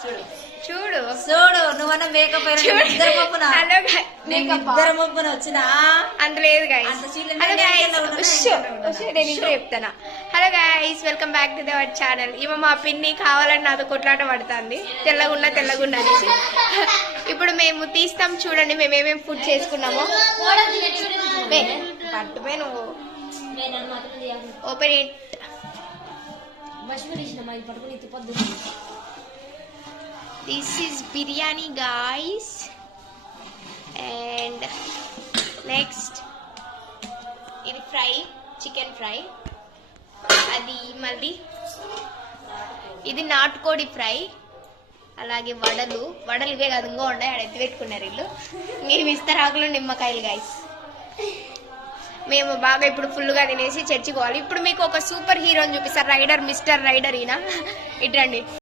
చూడు చూడు నువ్వన్న మేకప్ వచ్చిన అంత లేదు గైస్. హలో గైస్, నేను ఇంట్లో చెప్తాను. Hello guys, welcome back to our channel. ఇవ మా పిన్ని కావాలని నాతో కొట్లాట పడుతుంది, తెల్లగున్నా అనేసి. ఇప్పుడు మేము తీస్తాం చూడండి, మేము ఏమేమి ఫుడ్ చేసుకున్నామో. పట్టుమే నువ్వు open it. This is biryani guys, and next ఇది ఫ్రై, చికెన్ ఫ్రై. అది మళ్ళీ ఇది నాటుకోడి ఫ్రై. అలాగే వడలు ఇవే కాదు, ఇంకో ఉండే ఆడ ఎత్తి పెట్టుకున్నారు వీళ్ళు. మేము ఇస్తరాకులు నిమ్మకాయలు గైస్. మేము బాగా ఇప్పుడు ఫుల్గా తినేసి చర్చికి పోవాలి. ఇప్పుడు మీకు ఒక సూపర్ హీరోని చూపిస్తారు, రైడర్, మిస్టర్ రైడర్. ఈయన ఇట్రండి.